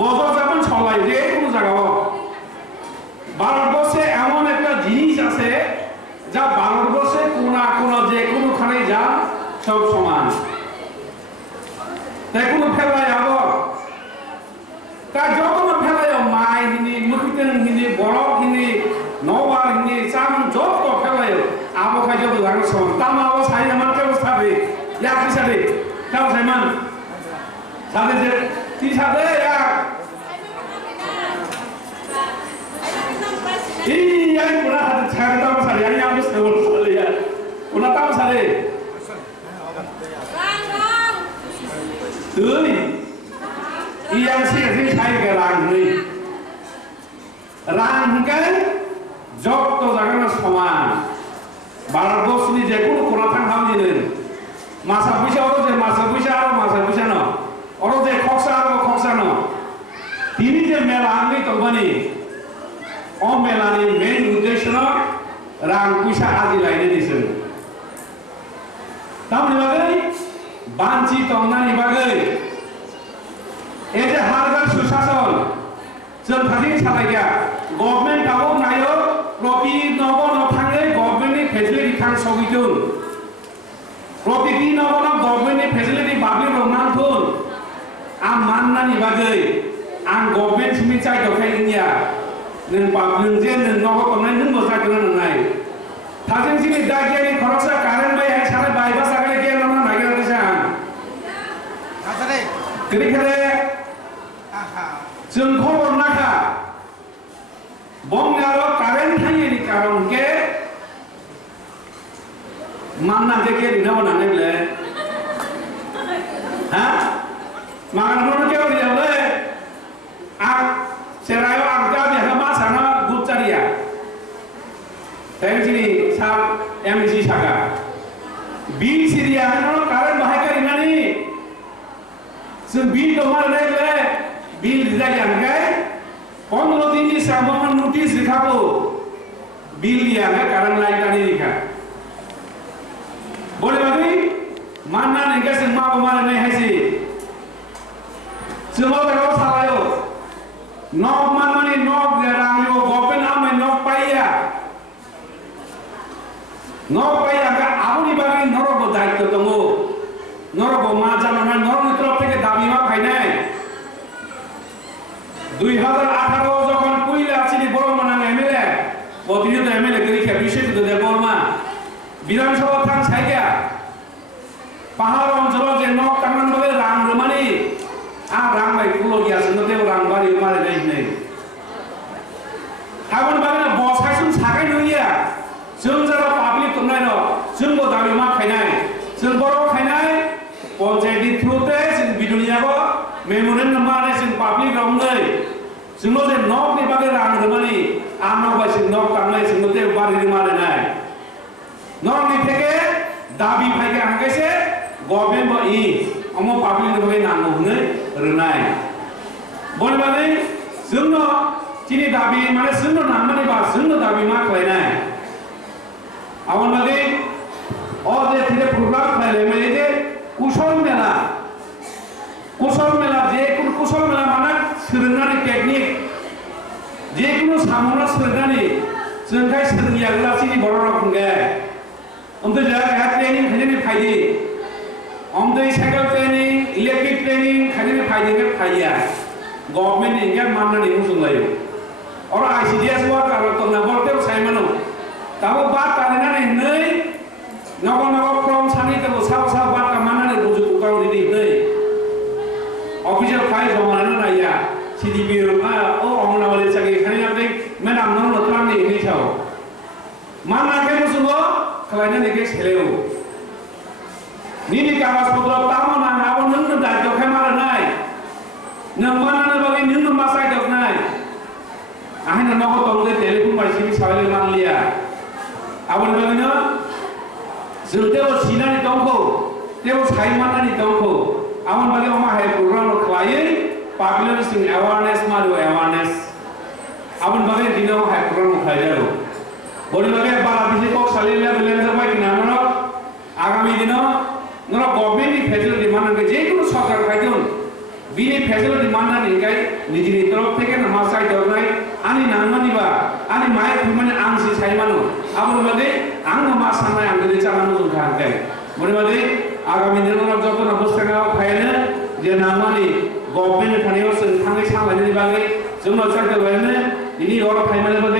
বছর যখন সবাই যে কোনো জায়গাও ভারতবর্ষে এমন একটা জিনিস আছে যা ভারতবর্ষে কোনা যে কোনোখানে যা সব সমান তাই কোনো ফেলায় আবার তা যখন ফেলায় মাই হিনি মুখিতেন হিনি বরফ হিনি নবার হিনি চাম যত ফেলায় আবো খাই যত জায়গা সমান তাম আবো সাই আমার কেউ সাবে ইয়াকি সাবে কেউ সাইমান সাবে যে কি সাবে Iya, pernah ada cari tahu saya yang habis sebelum saya. Pernah tahu saya? Tuh nih, iya sih saya ke rang nih. Rang kan, job tuh jangan sama. Barat ini jago kurang ham ini. Masa bisa no. Orang je koksa no. Ini je melang nih company. Melani main uddesho rang puisa adi laine disun. Tamni bagai banci tongnani bagai. Eje hargar susason. Jon thading salaiya. Government tabo nayo propi nobo no thangai government ni facility thang sogitun. Propi di nobo no government ni facility babli roman thun. Am mannani bagai. Ang government simi chai dokai India. Neng pap neng jen neng nogo tonai neng bosa kena nengai. Thajeng sini dagi ni khoroksa karen bai hai sare bai basa kale kian nama nagira desan. Kasare. Kiri kare. Jeng khobor naka. Bong ngaro karen thai ni karon ke. Manna ke ke dina wana negle. Hah? Makan dulu ke dia le. Ak serayo angka dia sama sana gucaria. Tadi sab MG saga. Bil Syria nó karen bahai kari nani. Sen bil tomar le bil dida yang kai. 15 दिन की सामान notice लिखा को bill दिया है कारण light का नहीं लिखा. बोले बाकी मानना नहीं कैसे माँ बमार नहीं है सी. Semua terus salah yo. Nok mana ni nok gerang yo, gopen ame nok paya. Nok paya ka abu ni bagi norok bodai tu tunggu. Norok bomaja mana norok ni terus teke dami mak kai nai. 2018 যখন কুইলা আছিলি বড় মনাং MLA প্রতিনিয়ত MLA করি কে বিশেষ করে বলমা বিধানসভা থান ছাইকা পাহাড় অঞ্চল যে নক কামান বলে রাং রমানি আর রাং ভাই কুলো গিয়া সনতে রাং বাড়ি মারে নাই এখন বাগনা বসাইছুন সাকাই নইয়া जों যারা পাবলিক তোমরাই ন जों বো দাবি মা খাইনাই जों বড় খাইনাই পঞ্চায়েত থ্রুতে जों বিদুনিয়াবো মেমোরেন্ডাম বানাই जों পাবলিক রংनै जोंनो जे नक नि बागे रां रमानि आनक बाय जों नक कामनाय जोंनो ते बारि मारे नाय नक नि थेके दाबि फाइके आंगाइसे गभर्नमेन्ट बो इ अमो पाब्लिक नि बागे नांगौ होनै रोनाय बोलबानै जोंनो तिनि दाबि माने जोंनो नांमानि बा जोंनो दाबि मा खालायनाय आवन बागे अ जे थिरे प्रग्राम खालायले माने जे कुशल मेला जे कुशल मेला माने सोलोंनानै टेकनिक जेकुनु सामना सोलोंनानै जोंखाय सोलोंया ग्लासिनि बर' रावखौगे ओमफ्राय जा ट्रेनिं खायनि फायदि ओमफ्राय साइकेल ट्रेनिं इलेक्ट्रिक ट्रेनिं खायनि फायदि फायया गभर्नमेन्ट इंगे माननानै मुसुंलायो और आईसीडीएस वार्कार तंना बरते साइमानो ताबो बात तारिनानै नै नगो फ्रम सानि तबो साव बात माननानै बुजुक गावनि नै ऑफिशियल फाइल जमाना नाया CDP rumah oh orang nawali cagi kali nanti mana amnon notran ni ini tahu mana ke musuh kalanya ni ke seleu ni kawas putra tamu nang awon nung dah jauh kemana nai nang mana ni bagi nung masai jauh nai akhirnya nak tolong dia telefon mari sini sawale nang lia awon bagi no zulteo sina ni tongko teo sai mana ni tongko awon bagi oma hai program klien population awareness maru awareness abun bage dino hai program khayalo bori bage bala bisi ko salila bilen sabai kinano agami dino nora government ni facility manan ke je kono sarkar khaidun bini facility माननानै गाय निजिनि तरफ থেকে नामा side हरनाय आंनि नांमानिबा आंनि my फुमाने आंसि साइमानो आबो मादे आं मा साननाय आं गदे जानानो जोंखा गाय मने मादे आगामी दिनाव जत अबस्थायाव फायनो जे नांमानि गभर्नमेन्ट थानायाव जों थाङै सामलायनायनि बागै जोंनाव साइड लायनो इनि अर फायमाने बागै